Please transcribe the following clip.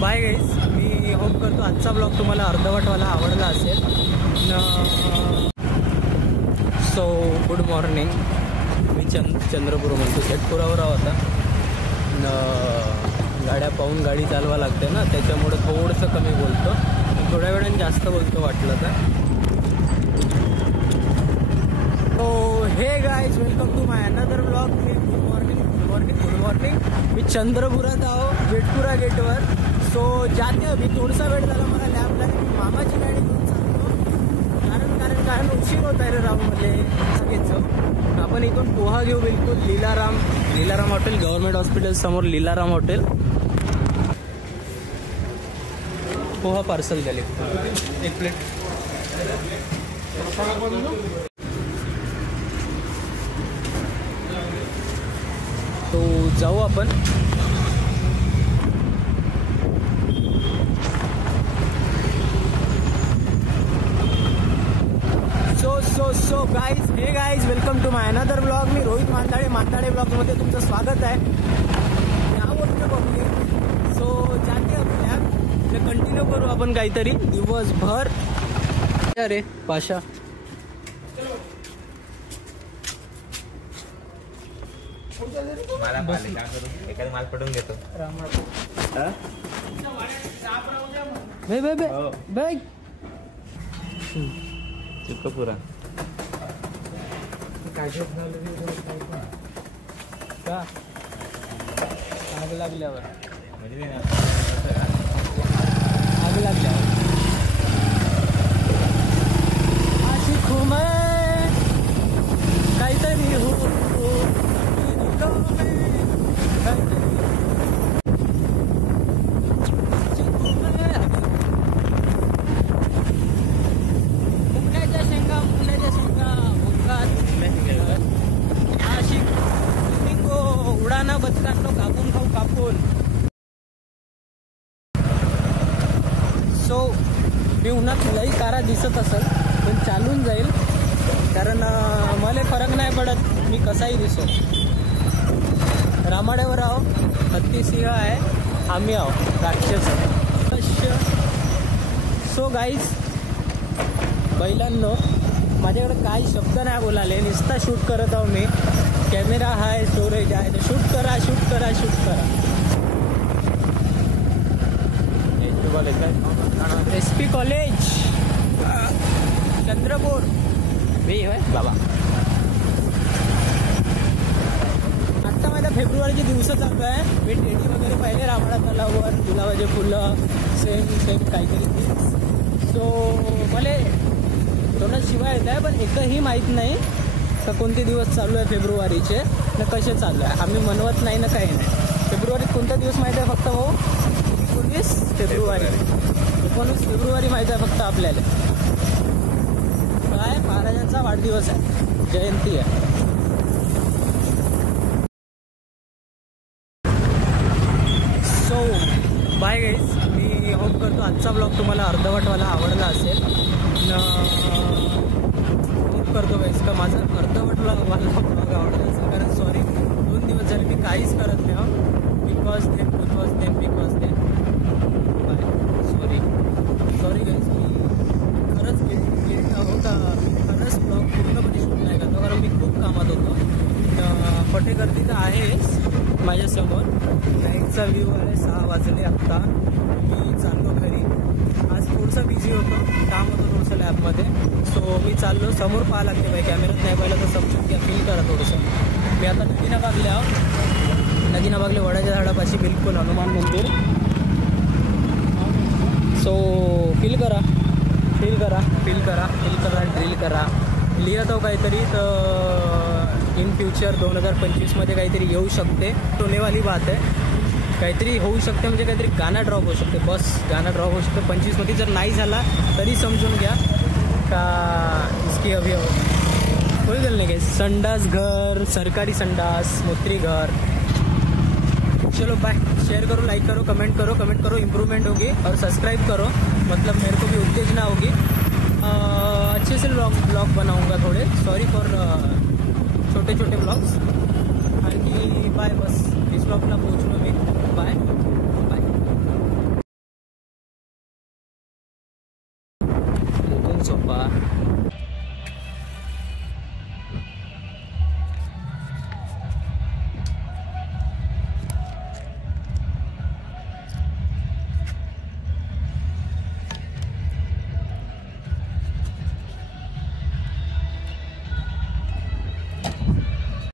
Bye guys, me hope करतो आजचा ब्लॉग तुम्हाला अर्धवटवाला आवडला असेल. So good morning. मी चंद्रपूर म्हणतो शेटपुरावर होता. गाड्या पाहून गाडी चालवा लागते ना, त्याच्यामुळे थोडंसं कमी बोलतो, थोड्या वेळाने जास्त बोलतो वाटलं तर. So hey guys, welcome to my another blog. Good morning. मी चंद्रपुरात आहो, जेटपुरा गेटवर. सो जाते अभि थोडासा वेळ झाला मला लॅबला. मामाची गाडी घेऊन चालतो, कारण उशीर होत आहे रे राऊंडमध्ये सगळेच. आपण इथून पोहा घेऊ बिलकुल. लीलाराम हॉटेल, गव्हर्नमेंट हॉस्पिटल समोर लीलाराम हॉटेल. पोहा पार्सल झाले, एक प्लेट. तो जाऊ आपण. So guys, hey guys, welcome to my another blog. मी रोहित मांदाडे ब्लॉगमध्ये तुमचं स्वागत आहे. आवडतं बघ. सो जाते आपल्या कंटिन्यू करू आपण काहीतरी दिवसभर. अरे पाशा, एखादा माल पडून घेतो. चिक्कपुरा का आग लागल्यावर अशी खूम काहीतरी हो उडाना बदकांनो कापून. सो मी उन्हात लई कारा दिसत असेल, पण चालून जाईल, कारण मला फरक नाही पडत मी कसाही दिसो. रामाड्यावर आहो, हत्ती सिंह आहे, आम्ही आहो राक्षस. सो गाईज, बैलांनो, माझ्याकडे काही शब्द नाही बोलाले, नुसता शूट करत आहो मी. कॅमेरा आहे, स्टोरेज आहे, तर शूट करा. SP कॉलेज चंद्रपूर वे होय बाबा. आत्ता माझ्या फेब्रुवारीचे दिवस चालू आहे. मी टेडी वगैरे पाहिले रामाडा तलावावर, गुलाबाचे फुलं, सेम काहीतरी. सो मला तोंडात शिवाय येत आहे, पण एकही माहीत नाही तर कोणते दिवस चालू आहे फेब्रुवारीचे ना कसे चालू आहे. आम्ही म्हणवत नाही ना काही नाही. फेब्रुवारीत कोणता दिवस माहीत आहे फक्त भाऊ? 19 फेब्रुवारी. 19 फेब्रुवारी माहीत आहे फक्त आपल्याला. काय महाराजांचा वाढदिवस आहे, जयंती आहे. सो बाय गाईज, मी होप करतो आजचा ब्लॉग तुम्हाला अर्धवटवाला आवडला असेल. होप करतो गाईज का माझा अर्धवटवाला ब्लॉग आवडला असेल, कारण सॉरी 2 दिवस झाले मी काहीच करत नाही. Because them sorry guys. मी खरंच खरंच ब्लॉग पूर्णपणे शूट नाही करतो, कारण मी खूप कामात होतो. फटेकर्ती तर आहेच माझ्यासमोर. नाईटचा व्ह्यू आहे. 6 वाजले आत्ता. मी चाललो घरी. आज थोडंसं बिझी होतो, काम होतं थोडंसं लॅबमध्ये. सो मी चाललो. समोर पाहा लागते बाई, कॅमेऱ्यात नाही पाहिलं तर समजून घ्या, फील करा थोडंसं. मी आता नदीना बागले वडाच्या झाडापाशी, बिलकुल हनुमान मंदिर. सो फील करा, ड्रिल करा. लिहत हो काहीतरी, तर इन फ्युचर 2025 काहीतरी येऊ शकते. टोनेवाली बात आहे. काहीतरी होऊ शकते, म्हणजे काहीतरी गाणं ड्रॉप होऊ शकते. बस गाणं ड्रॉप होऊ शकते 25 जर नाही झाला तरी समजून घ्या का इसकी अभी कोई गल नहीं. संडास घर, सरकारी संडास, मूत्री घर. चलो बाय. शेयर करो, लाइक करो, कमेंट करो. इम्प्रूवमेंट होगी. और सब्सक्राइब करो, मतलब मेरे को भी उत्तेजना होगी. अच्छे से ब्लॉग बनाऊंगा थोड़े. सॉरी फॉर छोटे ब्लॉग्स. आणि बाय. बस इस ब्लॉगला पोहोचलो मी. बाय. पहा